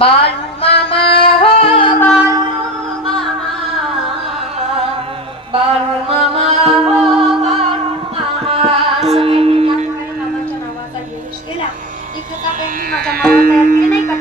बालू मामा हो बालू मामा हो बालू मामा सगळ्यांनी मामाच्या नावाचा गिरीश केला. इथं का माझ्या मामा तयार केले नाही का?